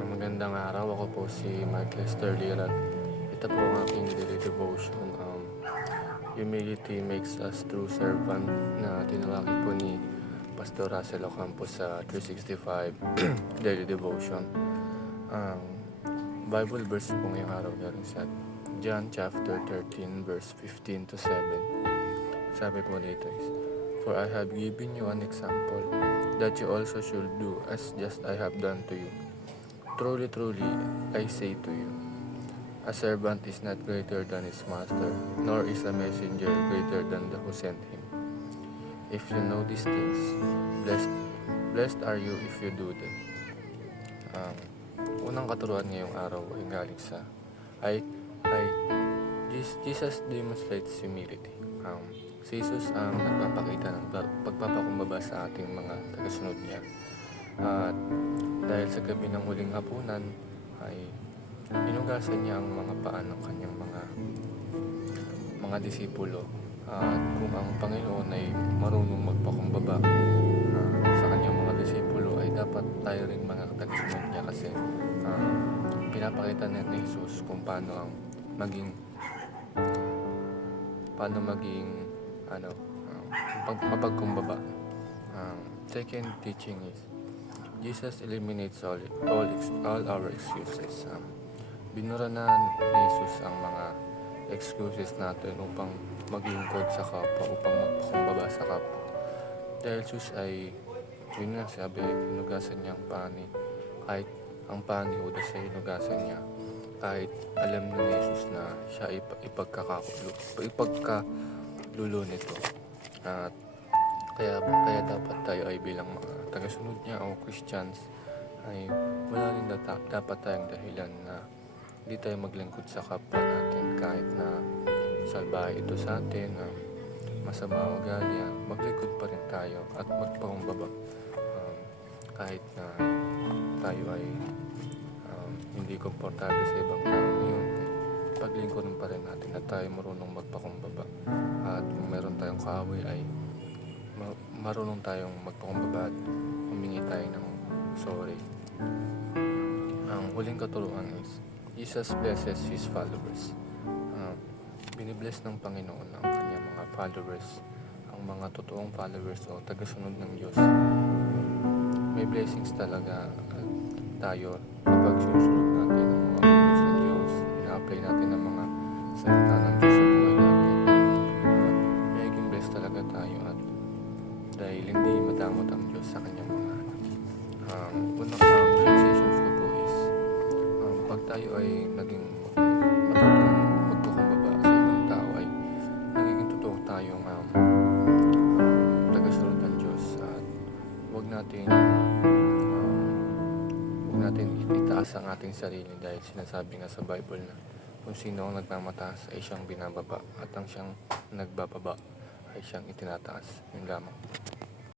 Magandang araw. Ako po si Mark Lester Lirat. Ito po ang aking daily devotion. Humility makes us true servant na tinalakip po ni Pastor Russell Ocampo sa 365 daily devotion. Ang Bible verse po ngayong araw galing sa John chapter 13 verse 15 to 7. Sabi po dito is, "For I have given you an example that you also should do as just I have done to you. Truly, truly, I say to you, a servant is not greater than his master, nor is a messenger greater than the who sent him. If you know these things, blessed are you if you do them." Ang unang katuruan ngayong araw ay galing sa ay Jesus demonstrates humility. Si Jesus ang nagpapakita ng pagpapakumbaba sa ating mga tagasunod niya. At dahil sa gabi ng huling hapunan ay hinugasan niya ang mga paa ng kanyang mga disipulo. At kung ang Panginoon ay marunong magpakumbaba sa kanyang mga disipulo, ay dapat tayo rin mga tagasunod niya kasi pinapakita ni Jesus kung paano maging mapagkumbaba. Second teaching is Jesus eliminates all our excuses. Binura na ni Jesus ang mga excuses natin upang maglingkod sa kapwa, upang magpakumbaba sa kapwa. Dahil Jesus ay, yun nga sabi, hinugasan niya ang pani. Kahit ang pani Judas ay hinugasan niya. Kahit alam na ni Jesus na siya ipagkalulo nito. At kaya dapat tayo ay bilang mga tagasunod niya o Christians ay wala rin dapat tayong dahilan na hindi tayo maglingkod sa kapwa natin kahit na salbahe ito sa atin, masama o ugali, maglingkod pa rin tayo at magpakumbaba kahit na tayo ay hindi komportable sa ibang tao ngayon. Paglingkodin pa rin natin at tayo marunong magpakumbaba, at kung meron tayong kaaway ay marunong tayong magpakumbaba at humingi tayo ng sorry. Ang huling katuruan is Jesus blesses His followers. Binibless ng Panginoon ang kanyang mga followers, ang mga totoong followers o tagasunod ng Diyos. May blessings talaga tayo kapag sinusunod natin ang mga utos ng Diyos, ina-apply natin ang mga salita ng Diyos sa buhay natin. Magiging blessed talaga tayo at dahil hindi madamot ang Diyos sa kanyang mga anak. Unang realizations ko po is pag tayo ay naging matutong magpakumbaba sa ibang tao ay nagiging totoo tayong tagasunod ng Diyos, at huwag natin itaas ang ating sarili dahil sinasabi nga sa Bible na kung sino ang nagmamataas ay siyang binababa at ang siyang nagbababa ay siyang itinataas. Yun lamang.